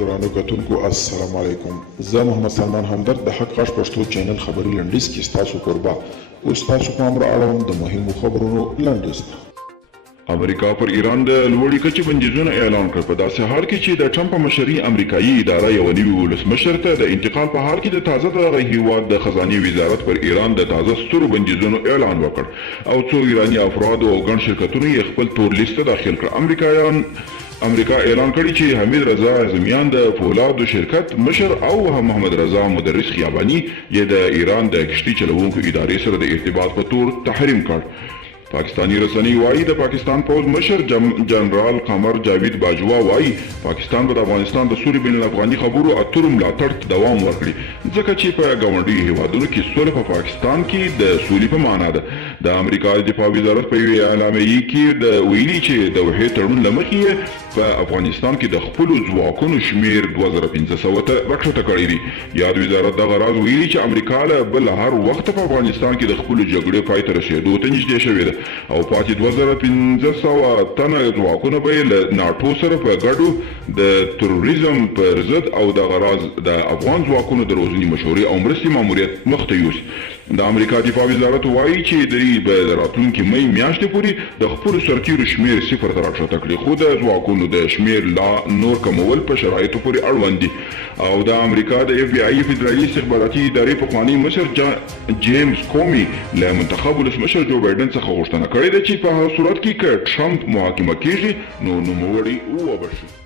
درانو کتونکو السلام علیکم. زه محمد سلمان همدرد د حق غږ پښتو چینل خبري لنډیز کې ستاسو کوربه او ستاسو پام را اړوم د مهمو خبرونو لنډیز ته. امریکا پر ایران د لوړې کچې بندیزونه اعلان کړ په داسې حال کې چې د ټرمپ مشري امریکایي اداره یو نوي ولسمشر ته د انتقال په حال کې د تازه دغه هیواد د خزانې وزارت پر ایران د تازه سترو بندیزونو اعلان وکړ او څو ایراني افراد او ګڼ شرکتونو یې خپل تور لیست ته داخل کړ. امریکا اعلان کړی چې حمید رضا اعظمیان د فولادو شرکت مشر او محمد رضا مدرس خیابانی یې د ایران د کشتي چلوونکو ادارې سره د ارتباط په تور تحریم کړ. پاکستانی رسنۍ وایي د پاکستان پوځ مشر جنرال قمر جاوید باجوا وایي پاکستان به د افغانستان د سولې بین الافغاني خبرو اترو ملاتړ ته دوام ورکړي ځکه چې په ګاونډیو هیوادونو کې سوله په پاکستان کې د سولې په معنا ده. د امریکا دفاع وزارت په یوې اعلامیې کې د ویلي چې د وحې تړون له مخې په افغانستان کې د خپلو ځواکونو شمیر 2500 ته راکښته کړی دی. یاد وزارت دغه راز ویلي چې امریکا له بل هر وخت په افغانستان کې د خپلو جګړې پای ته رسېدو ته نږدې شوې ده او پاتې 2500 تنه ځواکونه به یې له ناټو سره په ګډو د تروریزم پر ضد او دغه راز د افغان ځواکونو د روزنې مشورې او مرستې ماموریت مخته یوسي. د امریکا دفاع وزارت وایي چې دوی به د راتلونکي مۍ میاشتې پورې د خپلو سرتیرو شمیر صفر ته راکښته کړي خو د ځواکونو د شمیر لا نور کمول په شرایطو پورې اړوند دي. او د امریکا د اف بی آی فدرالي استخباراتي ادارې پخوانی مشر جیمز کومي له منتخب ولسمشر جو بایدن څخه غوښتنه کړې ده چې په هر صورت کې که ټرمپ محاکمه کیږي نو نوموړی ووبښي.